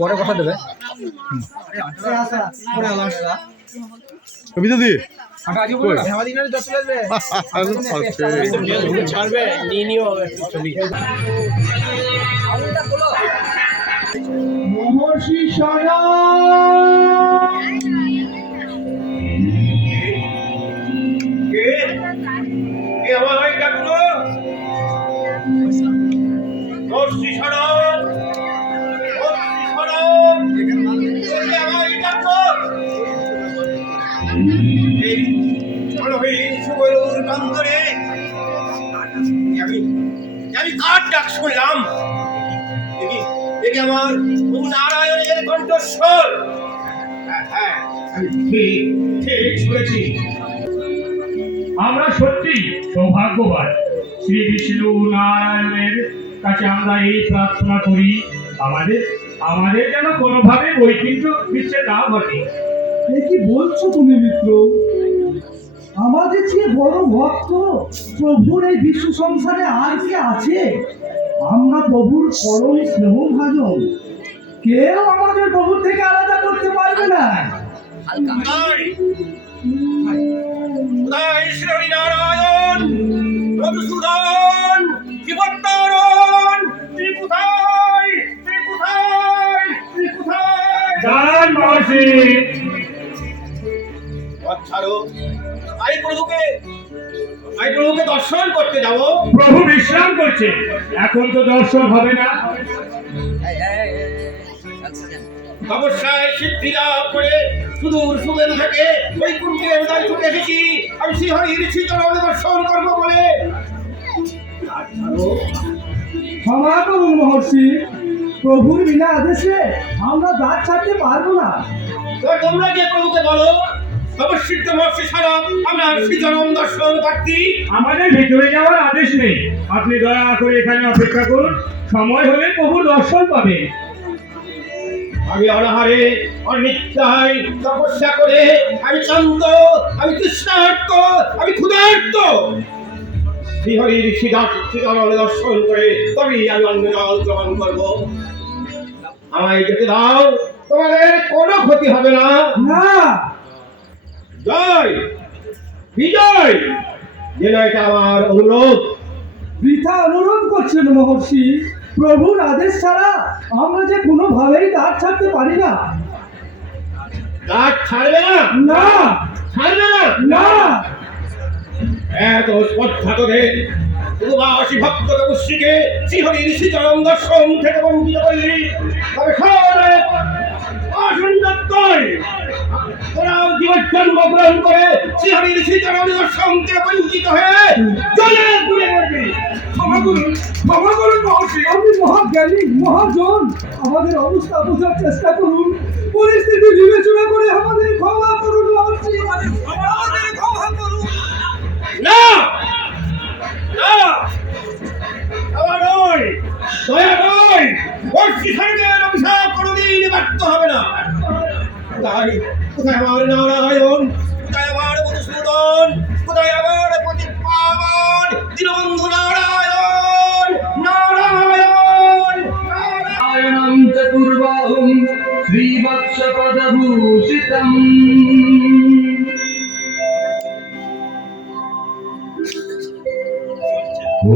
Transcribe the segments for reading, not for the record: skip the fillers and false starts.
পরে কথা দেবে কবিতা দি ছাড়বে নিয়ে নিও ছবি মহর্ষি সদা আমি কার ডাক শুনলাম? আমার নারায়ণের কণ্ঠস্বর। হ্যাঁ, ঠিক শুনেছি। আমরা সত্যি সৌভাগ্যবান। শ্রী বিষ্ণু নারায়ণের কাছে আমরা এই প্রার্থনা করি, আমাদের যেন কোনোভাবে বৈচিত্র্য বিচ্ছেদ না ঘটে। কি বলছো তুমি মিত্র? আমাদের চেয়ে বড় ভক্ত প্রভুর এই বিশ্ব সংসারে আর কে আছে? আমরা প্রভুর পরম স্নেহভাজন, কেউ আমাদের প্রভুর থেকে আলাদা করতে পারবে না। নারায়ণ মধুসূদন জীবত্তরণ ত্রিপুথায় ত্রিপুথায় ত্রিপুথায় জান মহর্ষি ছাড়ো। আমি প্রভুকে দর্শন করতে যাব। প্রভু বিশ্রাম করছে, এখন তো দর্শন হবে না। অবশ্যই সিদ্ধি লাভ করে সুদূর সুমের থেকে বৈকুণ্ঠের উদয় ছুটে এসেছি আমি শ্রীহরির শ্রীচরণ দর্শন করবো বলে। ক্ষমা করুন মহর্ষি, প্রভুর বিনা আদেশে আমরা দ্বার ছাড়তে পারবো না। তোমরা গিয়ে প্রভুকে বলো অবশ্যই মহর্ষি ছাড়া আমরা শ্রীচরণ দর্শন প্রার্থী। আমাদের ভেতরে যাওয়ার আদেশ নেই, আপনি দয়া করে এখানে অপেক্ষা করুন, সময় হলে প্রভুর দর্শন পাবেন। আমি অনাহারে অনিত্যায় তপস্যা করে আমি ক্লান্ত, আমি তৃষ্ণার্ত, আমি ক্ষুধার্ত। শ্রীহরির শ্রীচরণ দর্শন করে তবেই আমি অন্ন জল গ্রহণ করবো। আমায় যেতে দাও, তোমাদের কোনো ক্ষতি হবে না। না, জয় বিজয়, যেন এটা আমার অনুরোধ। বৃথা অনুরোধ করছেন মহর্ষি, প্রভুর আদেশ ছাড়া আমরা যে কোনোভাবেই দ্বার ছাড়তে পারি না। দ্বার ছাড়বে না? না, ছাড়বে না? না। এত স্পর্ধা তোদের উপাসী ভক্ত তপস্বীকে শ্রীহরির শ্রীচরণ দর্শন থেকে বঞ্চিত করলি, তবে সবাই অসুন্দর তোরা জীবজন্ম গ্রহণ করে শ্রীহরির শ্রীচরণ দর্শন থেকে বঞ্চিত হয়ে জলে ডুবে মরবি। ক্ষমা করুন মহর্ষি, আপনি মহাজ্ঞানী মহাজন, আমাদের অবস্থা বোঝার চেষ্টা করুন, পরিস্থিতি বিবেচনা করে আমাদের ক্ষমা করুন মহর্ষি, আমাদের ক্ষমা করুন। না না, আমার নয়, দয়া নয়, বর্ষি স্বর্গের অভিশাপ কোনোদিন ব্যর্থ হবে না। তাই কোথায় আমার নারায়ণ, কোথায় আমার মধুসূদন, কোথায় আমার প্রতিপাবন দীনবন্ধু নারায়ণ নারায়ণ নারায়ণং চতুর্বাহুং শ্রীবৎসপদভূষিতং ॐ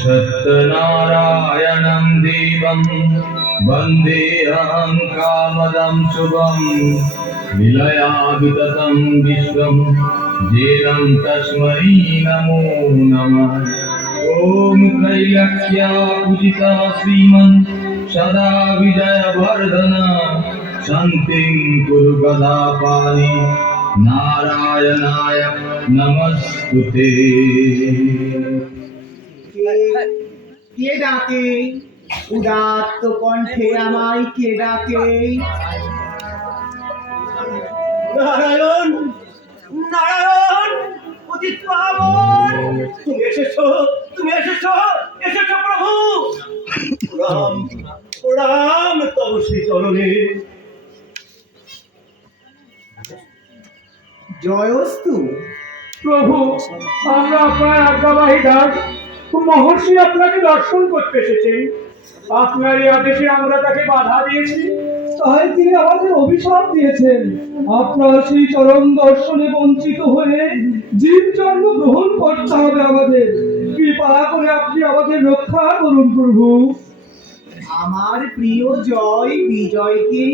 सत्यनारायणं देवं वन्देऽहं कामदं शुभं विलया विततं विश्वं जेनं तस्मै नमो नमः। ॐ त्रैलक्ष्या पूजिता श्रीमन् सदा विजयवर्धन शान्तिं कुरु गदापाणि नारायणाय नमस्तुते। কে ডাকে উদাত্ত কণ্ঠে আমায়, কে ডাকে? নারায়ণ নারায়ণ অজিত পাবন, তুমি এসেছো, তুমি এসেছো, এসেছো প্রভু। প্রণাম প্রণাম তব শ্রী চরণে। জয়স্তু। প্রভু, আমরা আপনার আজ্ঞাবাহী দাস মহর্ষি আপনাকে দর্শন করতে এসেছেন। আপনার এই আদেশে আমরা তাকে বাধা দিয়েছি। তাই তিনি আমাদের অভিশাপ দিয়েছেন, আপনার সেই চরণ দর্শনে বঞ্চিত হয়ে জীব জন্ম গ্রহণ করতে হবে আমাদের। কৃপা করে আপনি আমাদের রক্ষা করুন প্রভু। আমার প্রিয় জয় বিজয়কে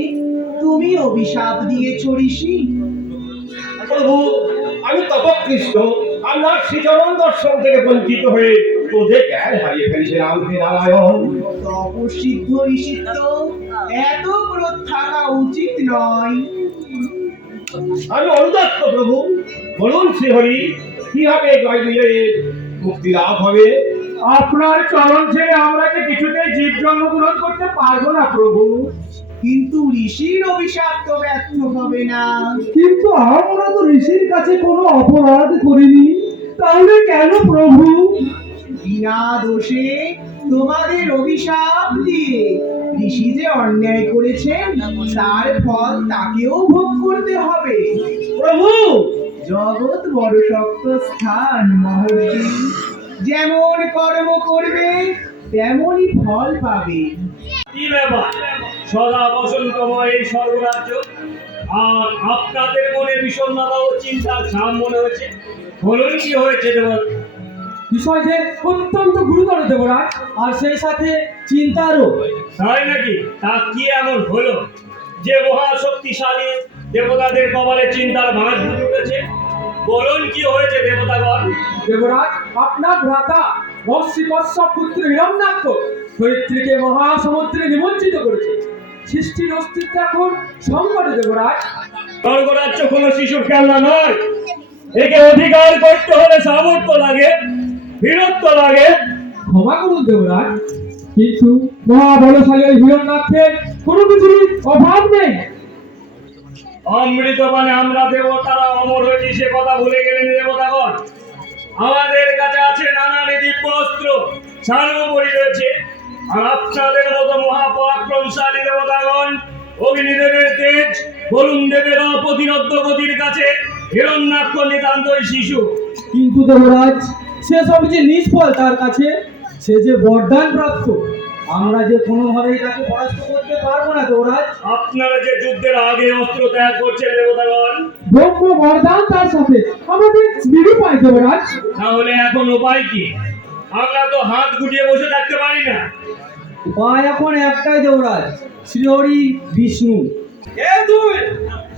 তুমি অভিশাপ দিয়েছ ঋষি। প্রভু, আমি তপকৃষ্ট আপনার শ্রীচরণ দর্শন থেকে বঞ্চিত হয়ে ক্রোধে জ্ঞান হারিয়ে ফেলেছিলাম। হে নারায়ণ, তপসিদ্ধ ঋষির তো এত ক্রোধ থাকা উচিত নয়। আমি অনুদত্ত প্রভু, বলুন শ্রীহরি, কিভাবে জয় বিজয়ের মুক্তি লাভ হবে? আপনার চরণ ছেড়ে আমরা যে কিছুতেই জীব জন্ম গ্রহণ করতে পারবো না প্রভু। কিন্তু ঋষির অভিশাপ তো ব্যর্থ হবে না। কিন্তু আমরা তো ঋষির কাছে কোনো অপরাধ করিনি, তাহলে কেন প্রভু? বিনা দোষে তোমাদের অভিশাপ দিয়ে ঋষি যে অন্যায় করেছেন তার ফল তাকেও ভোগ করতে হবে। প্রভু, জগৎ বড় শক্ত স্থান মহর্ষি, যেমন কর্ম করবে তেমনই ফল পাবে। কি ব্যাপার, সদা বসন্তময় এই স্বর্গরাজ্য, আর আপনাদের মনে বিষণ্ণতা ও চিন্তার ছাপ মনে হয়েছে। বলুন কি হয়েছে দেবতা? বিষয় যে অত্যন্ত গুরুতর দেবরাজ, আর সেই সাথে চিন্তারও। তাই নাকি? তা কি এমন হলো যে মহাশক্তিশালী দেবতাদের কপালে চিন্তার ভাঁজ ফুটে উঠেছে? বলুন কি হয়েছে দেবতাগণ? দেবরাজ, আপনার ভ্রাতা মহর্ষি কশ্যপ পুত্র হিরণ্যাক্ষ ধরিত্রীকে মহাসমুদ্রে নিমজ্জিত করেছে। সৃষ্টির অস্তিত্ব এখন সংকটে দেবরাজ। স্বর্গরাজ্য কোনো শিশুর খেলনা নয়। একে অধিকার করতে হলে সামর্থ্য লাগে, বীরত্ব লাগে। ক্ষমা করুন দেবরাজ, কিন্তু মহাবলশালী হিরণ্যাক্ষের কোনো কিছুর অভাব নেই। অমৃতপানে আমরা দেবতারা অমর হয়েছি সে কথা ভুলে গেলেন দেবতাগণ। আমাদের কাছে আছে নানা দিব্য অস্ত্র, সর্বোপরি রয়েছে আর আপনাদের মতো মহাপরাক্রমশালী দেবতাগণ। অগ্নিদেবের তেজ, বরুণ দেবের অপ্রতিরোধ্য গতির কাছে হিরণ্যাক্ষ নিতান্তই শিশু। কিন্তু দেবরাজ, সে সব যে নিষ্ফল তার কাছে, সে যে বরদান প্রাপ্ত, আমরা যে কোনোভাবেই তাকে পরাস্ত করতে পারবো না দেবরাজ। আপনারা যে যুদ্ধের আগে অস্ত্র ত্যাগ করছেন দেবতাগণ, ব্রহ্ম বরদান তার সাথে আমাদের নিরুপায় দেবরাজ। তাহলে এখন উপায় কি? আমরা তো হাত গুটিয়ে বসে থাকতে পারি না। উপায় এখন একটাই দেবরাজ, শ্রীহরি বিষ্ণু।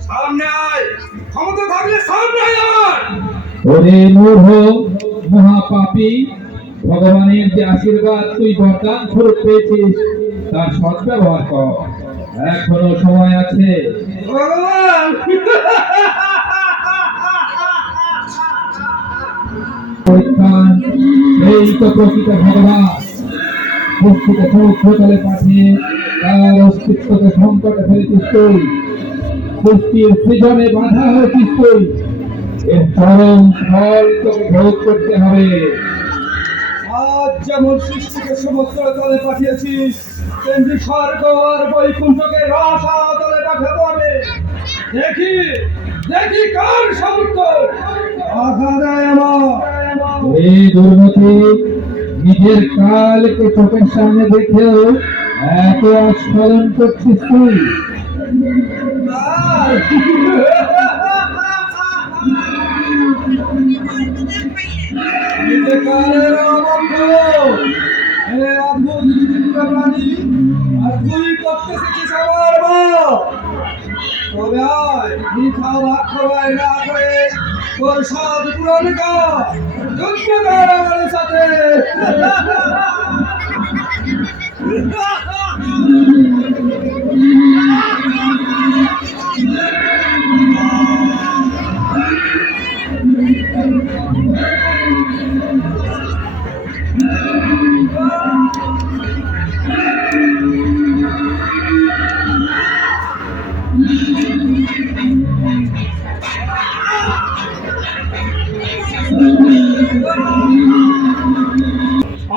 সামনে আয়, ক্ষমতা থাকলে সামনে আয়। ওরে মূঢ় মহাপাপী, ভগবানের যে আশীর্বাদ তুই বরদান স্বরূপ পেয়েছিস তার সদ্ব্যবহার কর, এখনো সময় আছে। ভগবান, পরীক্ষান, এই তো প্রকৃত ভগবান। বস্তুকে সমুদ্রতলে পাঠিয়ে তার অস্তিত্বকে সংকটে ফেলেছিস তুই, সৃষ্টির সৃজনে বাধা হয়েছিস তুই। এর চরম ফল তোকে ভোগ করতে হবে। আজ যেমন সৃষ্টিকে সমুদ্র তলে পাঠিয়েছিস, তেমনি স্বর্গ আর বৈকুণ্ঠকে রসা তলে পাঠাতে হবে। দেখি দেখি কার সামর্থ্য আঘা দেয় আমার। এই দুর্মতি, নিজের কালকে চোখের সামনে দেখেও এত আস্ফালন করছিস তুই। কালের অবন্ধ, হে অদ্ভুত বিচিত্র প্রাণী, আর তুই করতে শিখিস আমার বাপ। তবে আয়, মিথ্যা বাক্য ব্যয় না করে তোর সাধ পূরণ কর, যুদ্ধ কর আমার সাথে।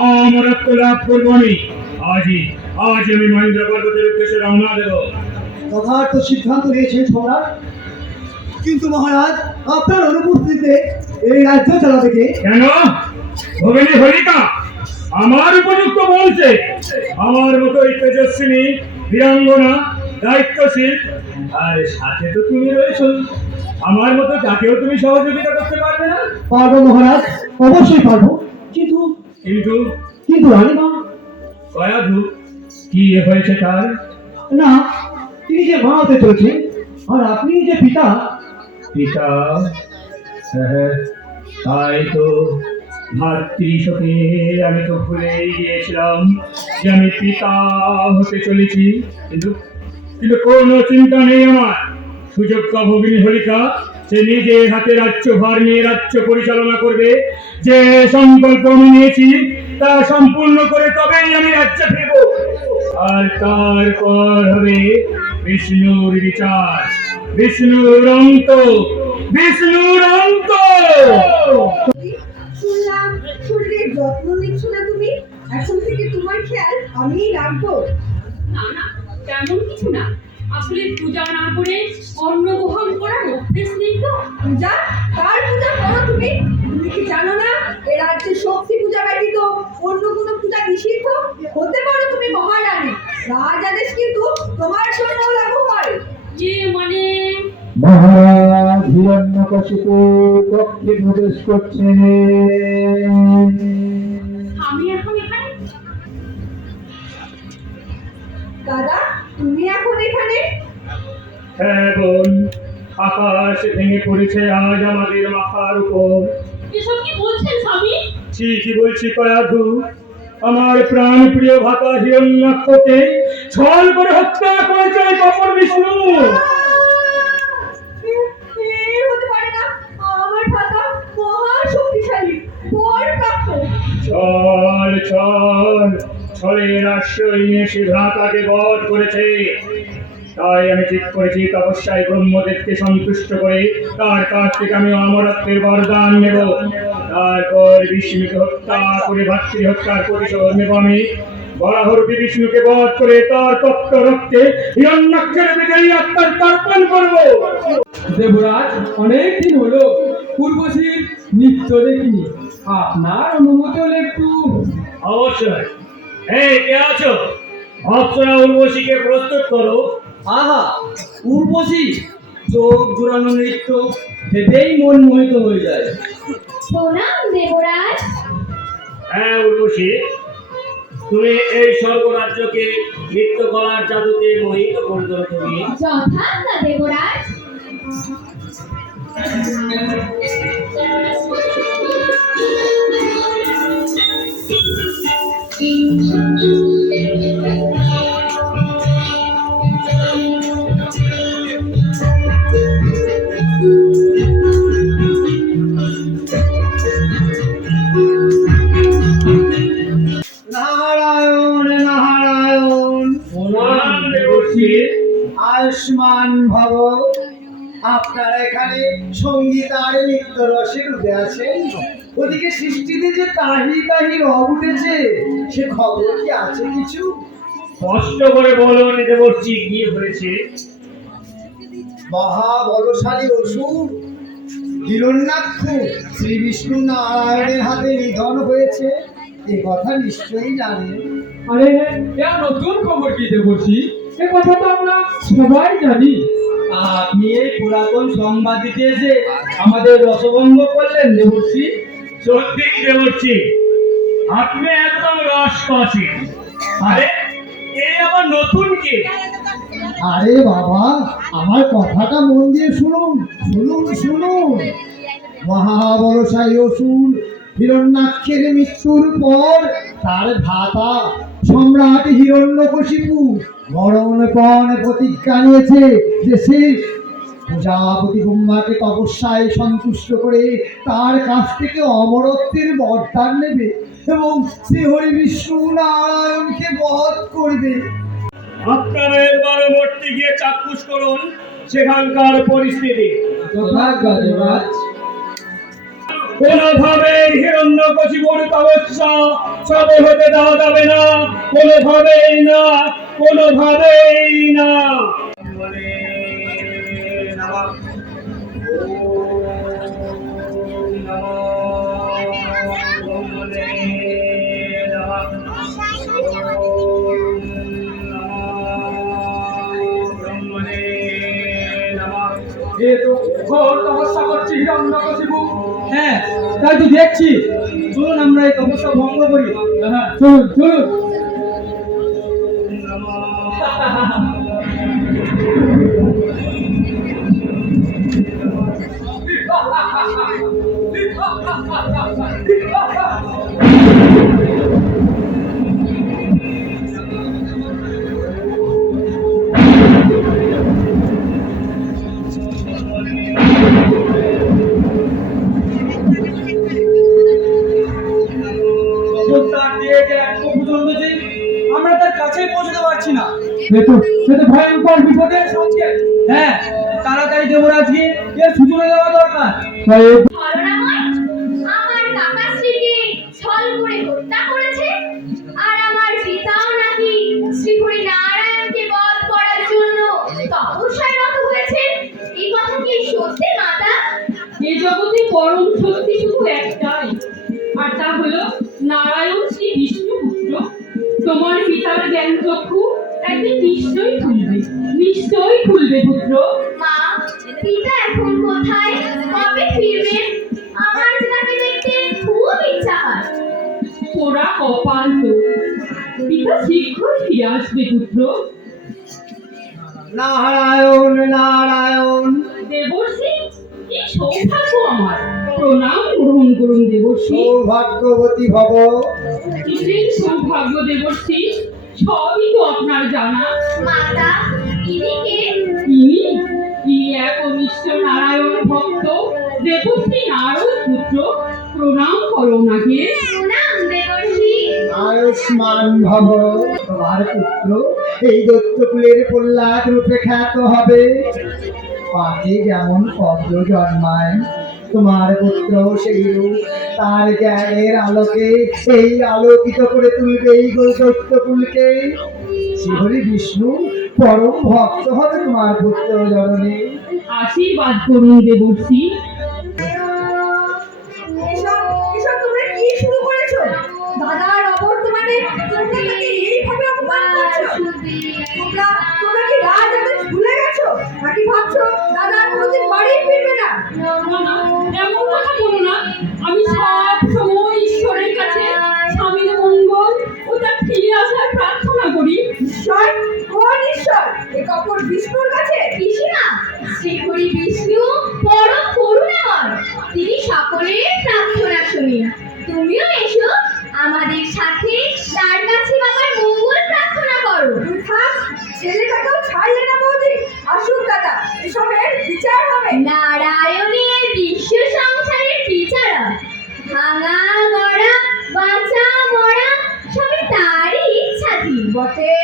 অমরত্ব লাভ করবো আমি আজই। আজ আমি মহেন্দ্র পর্বতের উদ্দেশ্যে রওনা দেব। যথার্থ সিদ্ধান্ত নিয়েছেন সম্রাট, কিন্তু মহারাজ আপনার অনুপস্থিতিতে এই রাজ্য চালাবে কে? কেন ভগিনী হরিকা আমার উপযুক্ত বলছে? আমার মতো এই তেজস্বিনী বীরাঙ্গনা দায়িত্বশীল আর সাথে তো তুমি রয়েছো, আমার মতো যাকেও তুমি সহযোগিতা করতে পারবে না? পারবো মহারাজ, অবশ্যই পারবো। কিন্তু কিন্তু কিন্তু রানীমা, কয়াধু কি হয়েছে তার? না, তিনি যে মা হতে চলেছে আর আপনি যে পিতা। পিতা? হ্যাঁ, তাই তো ভাতৃশোকে আমি তো ভুলেই গিয়েছিলাম যে আমি পিতা হতে চলেছি। কিন্তু কিন্তু কোনো চিন্তা নেই আমার। সুযোগ্য ভগিনী হরিকা সে নিজে হাতে রাজ্যভার নিয়ে রাজ্য পরিচালনা করবে। যে সংকল্প আমি নিয়েছি তা সম্পূর্ণ করে তবেই আমি রাজ্যে ফিরব। আর তারপর হবে বিষ্ণুর বিচার, বিষ্ণুর অন্ত, বিষ্ণুর অন্ত। শুনলাম শরীরের যত্ন নিচ্ছ না তুমি, এখন থেকে তোমার খেয়াল আমিই রাখবো। না না, তেমন কিছু না। আসলে পূজা না করে অন্ন গ্রহণ করার অভ্যেস নেই তো। পূজা? কার পূজা করো তুমি? তুমি কি জানো না এ রাজ্যে শক্তি পূজা ব্যতীত অন্য কোনো পূজা নিষিদ্ধ? হতে পারো তুমি মহারানী, রাজ আদেশ কিন্তু তোমার শরীরেও লাগু হয়। যে মানে মহারাজ হিরণ্যকশিপু কক্ষে প্রবেশ করছেন। আমি এখন এখানে? দাদা, তুমি এখন এখানে? হ্যাঁ বোন, আকাশ ভেঙে পড়েছে আজ আমাদের মাথার উপর। এসব কি বলছেন স্বামী? ঠিকই বলছি কয়াধু, আমার প্রাণ প্রিয় ভাতা হিরণ্যাক্ষকে ছল করে হত্যা করেছে কপর বিষ্ণু। এ হতে পারে না, আমার ভাতা মহা শক্তিশালী, বর প্রাপ্ত। ছল ছল ছলের আশ্রয় নিয়ে সে ভ্রাতাকে বধ করেছে। তাই আমি ঠিক করেছি তপস্যায় ব্রহ্মদেবকে সন্তুষ্ট করে তার কাছ থেকে আমি অমরত্বের বরদান নেব। তারপর বিষ্ণুকে হত্যা করে ভাতৃ হত্যার প্রতিশোধ নেব আমি। বরাহরূপী বিষ্ণুকে বধ করে তার তপ্ত রক্তে হিরণ্যাক্ষের বিজয়ী আত্মার তর্পণ করবো। দেবরাজ, অনেকদিন হলো পূর্বশীর নৃত্য দেখিনি, আপনার অনুমতি হলে একটু। অবশ্যই। এই কে আছো? অপ্সরা উর্বশীকে প্রস্তুত করো। আহা, উর্বশী, চোখ জোড়ানো নৃত্য ভেবেই মন মোহিত হয়ে যায়। প্রণাম দেবরাজ। হ্যাঁ উর্বশী, তুমি এই স্বর্গরাজ্যকে নৃত্য কলার জাদুতে মোহিত করে দেবো তুমি। যথাজ্ঞা দেবরাজ। নারায়ণ নারায়ণ, প্রণাম দেবর্ষী। আয়ুষ্মান ভব। আপনারা এখানে সঙ্গীত আর নৃত্য রসে ডুবে আছেন। ওদিকে সৃষ্টিতে যে তাহি তাহি রব উঠেছে, সে খবর কি আছে কিছু? কষ্ট করে বলো দেবর্ষী, কি হয়েছে? মহাবলশালী অসুর হিরণ্যাক্ষ শ্রী বিষ্ণু নারায়ণের হাতে নিধন হয়েছে, এ কথা নিশ্চয়ই জানেন। আরে, এ নতুন খবর কি দেবর্ষী? এ কথা তো আমরা সবাই জানি। আপনি এই পুরাতন সংবাদ দিতে এসে আমাদের রসভঙ্গ করলেন দেবর্ষী। সত্যি দেবর্ষী, আপনি একদম রসকসী। আরে এই আবার নতুন কে? আরে বাবা, আমার কথাটা মন দিয়ে শুনুন শুনুন শুনুন। মহাবলশালী অসুর হিরণ্যাক্ষের মৃত্যুর পর তার ভ্রাতা সম্রাট হিরণ্যকশিপু মরণপণ প্রতিজ্ঞা নিয়েছে যে সে প্রজাপতি ব্রহ্মাকে তপস্যায় সন্তুষ্ট করে তার কাছ থেকে অমরত্বের বরদান নেবে এবং শ্রীহরি বিষ্ণু নারায়ণকে বধ করবে। আপনারা এবার মূর্তি গিয়ে চাক্ষুষ করুন সেখানকার পরিস্থিতি। যথাজ্ঞা দেবরাজ। কোনোভাবে হিরণ্যকশিপুর তপস্যা সবে হতে দেওয়া যাবে না, কোনোভাবেই না, কোনোভাবেই না। বলে নমঃ। ওম হিরণ্যকশিপু। হ্যাঁ তাই তো দেখছি। চলুন আমরা এই তপস্যা ভঙ্গ করি। হ্যাঁ, চলুন চলুন। তার দিয়ে যে এক পর্যন্ত যে আমরা তার কাছেই পৌঁছতে পারছি না। সে তো ভয়ঙ্কর বিপদের সংকেত। হ্যাঁ তাড়াতাড়ি দেবরাজকে এর সূচনা দেওয়া দরকার। তাই ছলনাময় আমার কাকাশ্রীকে ছল করে হত্যা করেছে, আর আমার পিতাও নাকি শ্রীহরি নারায়ণকে বধ করার জন্য তপস্যায় রত হয়েছে। এই কথা কি সত্যি মাতা? এ জগতে পরম সত্যি শুধু একটাই, আর তা হলো নারায়ণ শ্রী বিষ্ণু পুত্র। তোমার পিতার জ্ঞান চক্ষু একদিন নিশ্চয়ই খুলবে পুত্র। মা, পিতা এখন কোথায়? কবে ফিরবেন? আমার যে তাকে দেখতে খুব ইচ্ছা হয়। তোরা কপাল তো, পিতা শীঘ্রই ফিরে আসবে পুত্র। নারায়ণ নারায়ণ। দেবর্ষি, কি সৌভাগ্য আমার! প্রণাম গ্রহণ করুন দেবর্ষি। সৌভাগ্যবতী ভব। কিসের সৌভাগ্য দেবর্ষি? সবই তো আপনার জানা। মাতা, ইনি কে? ইনি এক অনিষ্ট নারায়ণ ভক্ত, দেবশ্রী নারদ পুত্র। প্রণাম করো ওনাকে। প্রণাম দেবর্ষি। আয়ুষ্মান ভব। তোমার পুত্র এই দত্তকুলের প্রহ্লাদ রূপে খ্যাত হবে। পাখি যেমন পদ্ম জন্মায়, তোমার পুত্র সেই রূপ তার জ্ঞানের আলোকে এই আলোকিত করে তুলবে এই দত্তকুলকে। শ্রীহরি বিষ্ণু পরম ভক্ত হবে তোমার পুত্র জননী। আশীর্বাদ করুন দেবশ্রী। এসব এসব তোমরা কি শুরু করেছো? দাদার অবর্তমানে তোমরা তাকে এইভাবে অপমান করছো? তোমরা তোমরা কি রাজ আদেশ ভুলে গেছো? নাকি ভাবছো দাদা আর কোনোদিন বাড়ি ফিরবে না? না, না, এমন কথা বলো না। আমি সব সময় ঈশ্বরের কাছে স্বামীর মঙ্গল ও তার ফিরে আসার প্রার্থনা করি। ঈশ্বর? কোন ঈশ্বর? এ কপট বিষ্ণুর কাছে? পিসিমা, শ্রীহরি বিষ্ণু পরম করুণাময়, তিনি সকলের প্রার্থনা শুনেন। তুমিও এসো আমাদের সাথে তার কাছে বাবার মঙ্গল প্রার্থনা করো। তুই থাক, ছেলেটাকেও ছাড়লে না বৌদি। আসুক দাদা, এসবের বিচার হবে। নারায়ণের বিশ্ব সংসারের বিচারক, ভাঙা গড়া বাঁচা মরা সবই তারই ইচ্ছাধীন। বটে,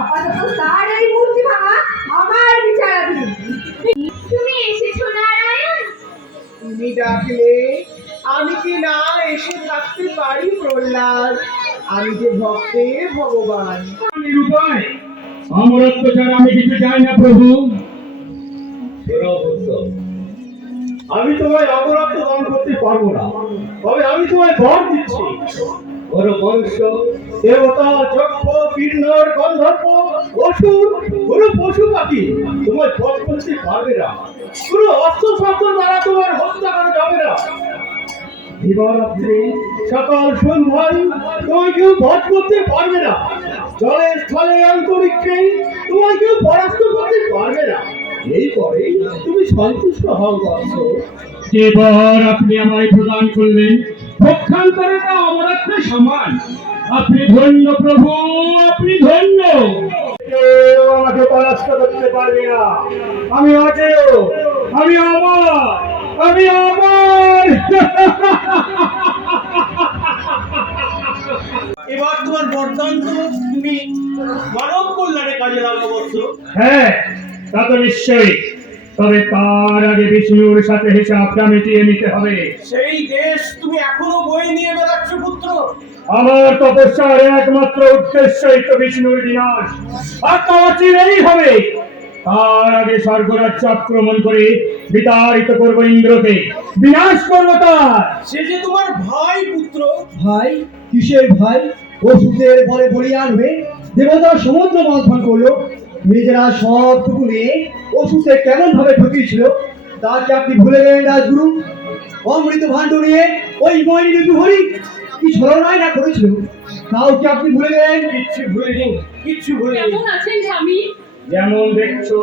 আপাতত তার এই মূর্তি ভাঙা আমার বিচারাধীন। তুমি এসেছো নারায়ণ? তুমি ডাকলে আমি কি না এসে থাকতে পারি প্রহ্লাদ? আমি যে ভক্তের ভগবান। নিরুপায় অমরত্ব ছাড়া আমি কিছু চাই না প্রভু। আমি তোমায় অপরাধ দান করতে পারবো না, তবে আমি তোমায় বর দিচ্ছি। বড় মনুষ্য, দেবতা, যক্ষ, কিন্নর, গন্ধর্ব, অসুর, কোনো পশু পাখি তোমায় বধ করতে পারবে না। কোনো অস্ত্র শস্ত্র দ্বারা তোমার হত্যা করা যাবে না। দিবারাত্রি সকাল সন্ধ্যায় তোমায় কেউ বধ করতে পারবে না। জলে স্থলে অন্তরিক্ষে তোমায় কেউ পরাস্ত করতে পারবে না। এই পরে তুমি সন্তুষ্ট হও বৎস। যে বর আপনি আমায় প্রদান করলেন পক্ষান্তরটা অমরত্বের সমান। আপনি ধন্য প্রভু, আপনি ধন্য। কেউ আমাকে পরাস্ত করতে পারবে না। আমি অজেয়, আমি অমর, আমি অমর। এবার তোমার বরদান্ত তুমি মানব কল্যাণে কাজে লাগাবো বৎস। হ্যাঁ, তা তো নিশ্চয়ই। তবে তার আগে বিষ্ণুর সাথে হিসাবটা মিটিয়ে নিতে হবে। সেই দেশ তুমি এখনো বই নিয়ে বেড়াচ্ছ পুত্র। আমার তপস্যার একমাত্র উদ্দেশ্যই তো বিষ্ণুর বিনাশ, আর তা অচিরেই হবে। তার আগে স্বর্গরাজ্য আক্রমণ করে বিতাড়িত করবো ইন্দ্রকে, বিনাশ করবো তার। সে যে তোমার ভাই পুত্র। ভাই? কিসের ভাই? ওষুধের বলে বলিয়ান হয়ে দেবতা সমুদ্র মন্থন করলো। নিজেরা সবটুকু নিয়ে ওষুধে কেমন ভাবে ঢুকিয়েছিল তাকে আপনি ভুলে গেলেন রাজগুরু? অমৃত ভাণ্ড নিয়ে ওই ময়ূরী দুহরি কি ছলনায় না করেছিল, তাও কি আপনি ভুলে গেলেন? কিচ্ছু ভুলিনি, কিচ্ছু ভুলিনি। কেমন আছেন স্বামী? যেমন দেখছো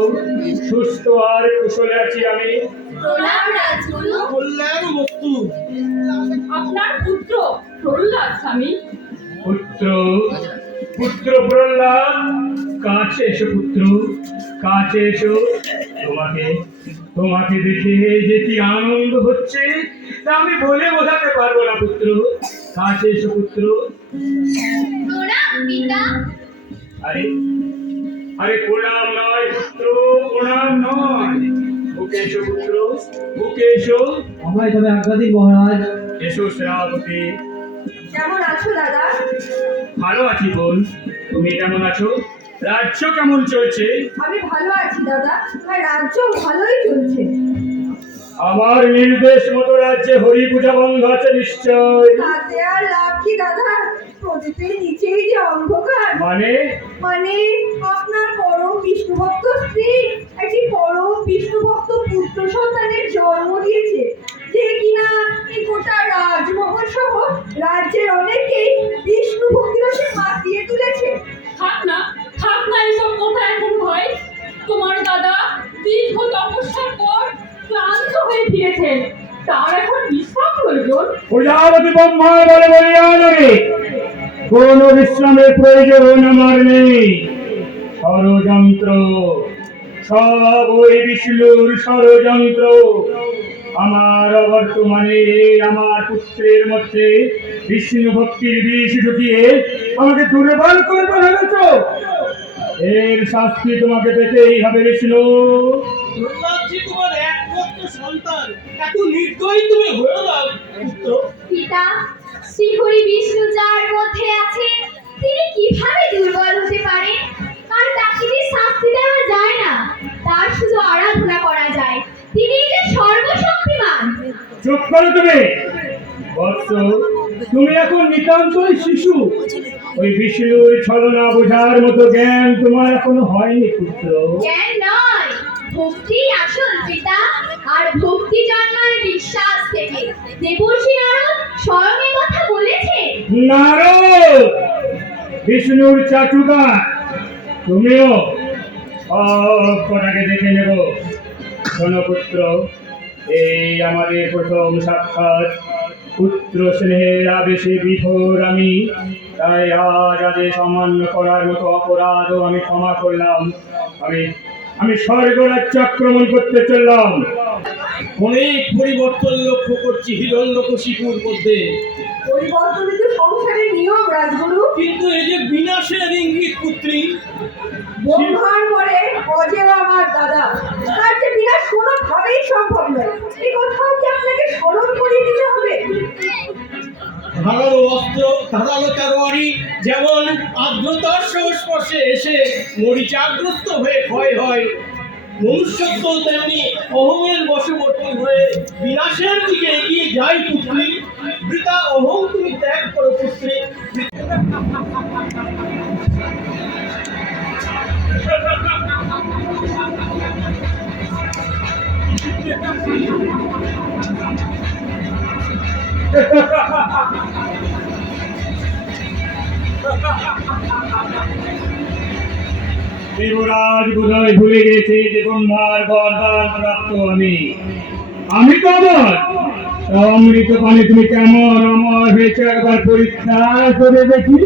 সুস্থ আর কুশলে আছি আমি। প্রণাম রাজগুরু। কল্যাণ বস্তু আপনার পুত্র প্রহ্লাদ স্বামী। পুত্র পুত্র প্রহ্লাদ, কাছে এসো পুত্র, কাছে এসো। তোমাকে তোমাকে দেখে যে কি আনন্দ হচ্ছে তা আমি বলে বোঝাতে পারবো না পুত্র। কাছে এসো পুত্র। প্রণাম পিতা। আরে আরে প্রণাম নয় পুত্র, প্রণাম নয়। বুকে এসো পুত্র, বুকে এসো। আমায় তবে আজ্ঞা দিন মহারাজ। এসো শ্রাবতী। কেমন আছো দাদা? ভালো আছি বোন, তুমি কেমন আছো? রাজ্য কেমন চলছে? আমি ভালো আছি দাদা, আর রাজ্য ভালোই চলছে। আমার নির্দেশ মতো রাজ্যে হরি পূজা বন্ধ আছে নিশ্চয়। তাতে আর লাভ কি দাদা? প্রদীপের নিচেই যে অন্ধকার। মানে মানে আপনার পরম বিষ্ণু ভক্ত স্ত্রী একটি পরম বিষ্ণু ভক্ত পুত্র সন্তানের জন্ম দিয়েছে, যে কিনা এই গোটা রাজমহল সহ রাজ্যের অনেকেই বিষ্ণু ভক্তিরসে মাতিয়ে তুলেছে। থাক না এসব কথা এখন হয়। তোমার দাদা দীর্ঘ তপস্যার পর ক্লান্ত হয়ে ফিরেছেন, তার এখন বিশ্রাম প্রয়োজন। প্রজাপতি ব্রহ্মার বলে বলিয়া নয়, কোন বিশ্রামের প্রয়োজন আমার নেই। ষড়যন্ত্র, সব ওই বিষ্ণুর ষড়যন্ত্র। আমার অবর্তমানে আমার পুত্রের মধ্যে বিষ্ণু ভক্তির বিষ ঢুকিয়ে আমাকে দুর্বল করবে ভেবেছ? এর শাস্তি তোমাকে পেতেই হবে বিষ্ণু। প্রহ্লাদজি তোমার একমাত্র সন্তান, এত নির্দয়ী তুমি হয়ে না পুত্র। পিতা, শ্রীহরি বিষ্ণু যার মধ্যে আছে তিনি কিভাবে দুর্বল হতে পারেন? আর তাকে যে শাস্তি দেওয়া যায় না, তার শুধু আরাধনা করা যায়। তিনি যে সর্বশক্তিমান। চুপ করো তুমি বৎস, তুমি এখন নিতান্তই শিশু। ওই বিষ্ণুর ছলনা বোঝার মতো জ্ঞান তোমার এখনো হয়নি পুত্র। জ্ঞান নয়, ভক্তি আসল পিতা। আর ভক্তি জন্মায় বিশ্বাস থেকে। দেবর্ষি নারদ স্বয়ং এ কথা বলেছে। নারদ বিষ্ণুর চাটুকা, তুমিও সব কটাকে দেখে নেব। শোনো পুত্র, এই আমাদের প্রথম সাক্ষাৎ। পুত্র স্নেহের আবেশে বিভোর আমি, তাই আজ আদেশ অমান্য করার মতো অপরাধও আমি ক্ষমা করলাম। আমি স্বর্গরাজ্য আক্রমণ করতে চললাম। অনেক পরিবর্তন লক্ষ্য করছি হিরণ্যকশিপুর মধ্যে, পরিবর্তনই তো সংসারের নিয়ম রাজগুরু। কিন্তু এই যে বিনাশের ইঙ্গিত পুত্রী, ব্রহ্মার পরে অজেয় আমার দাদা, তার যে বিনাশ কোনোভাবেই সম্ভব নয়। এই কথাও কি আপনাকে স্মরণ করিয়ে দিতে হবে? ধারালো অস্ত্র, ধারালো তরোয়ারি যেমন আর্দ্রতার সংস্পর্শে এসে মরিচাগ্রস্ত হয়ে ক্ষয় হয়, মনুষ্যত্ব তেমনি অহমের বশবর্তী হয়ে বিনাশের দিকে এগিয়ে যায় পুত্রী। বৃথা অহং তুমি ত্যাগ করো পুত্রী। দেবরাজ বোধহয় ভুলে গেছে যে ব্রহ্মার বরদান প্রাপ্ত আমি তো অমর। অমৃত পানে তুমি কেমন অমর হয়েছে একবার পরীক্ষা করে দেখি।